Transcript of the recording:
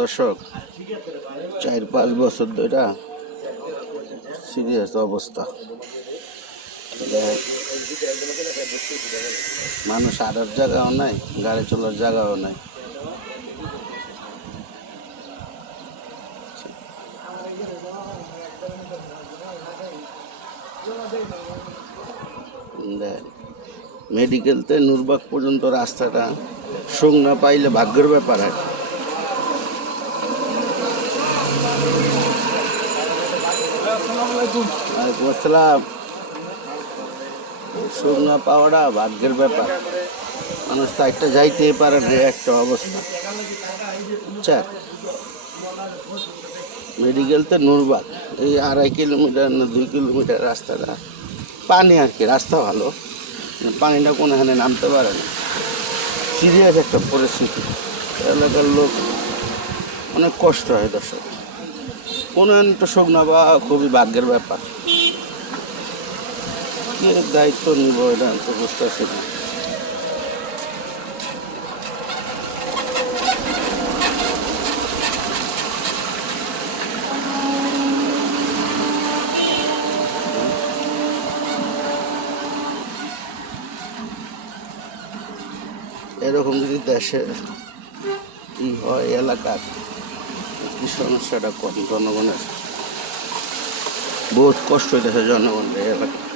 দর্শক 4-5 বছর ধরে সিরিয়াস অবস্থা, মানুষ আড়ার জায়গাও নাই, গাড়ি চলার জায়গাও নাই। মেডিকেলতে নূরবাগ পর্যন্ত রাস্তাটা সুখ না পাইলে ভাগ্যের ব্যাপার হয়। আসসালাম। সুখ না পাওয়াটা ভাগ্যের ব্যাপার, মানুষ তো একটা যাইতেই পারে না, একটা অবস্থা। আচ্ছা, মেডিকেলতে নূরবাগ এই 2.5 কিলোমিটার না 2 কিলোমিটার রাস্তাটা পানি আর কি, রাস্তা ভালো, পানিটা কোনোখানে নামতে পারে না। সিরিয়াস একটা পরিস্থিতি, এলাকার লোক অনেক কষ্ট হয়। দর্শক, কোনো একটা শোক না বা খুবই ভাগ্যের ব্যাপার। কে দায়িত্ব নিব এটা তো বুঝতেছি না। এরকম যদি দেশে ই হয়, এলাকার কি সমস্যাটা কম, জনগণের বহুত কষ্ট হইতেছে জনগণের এলাকা।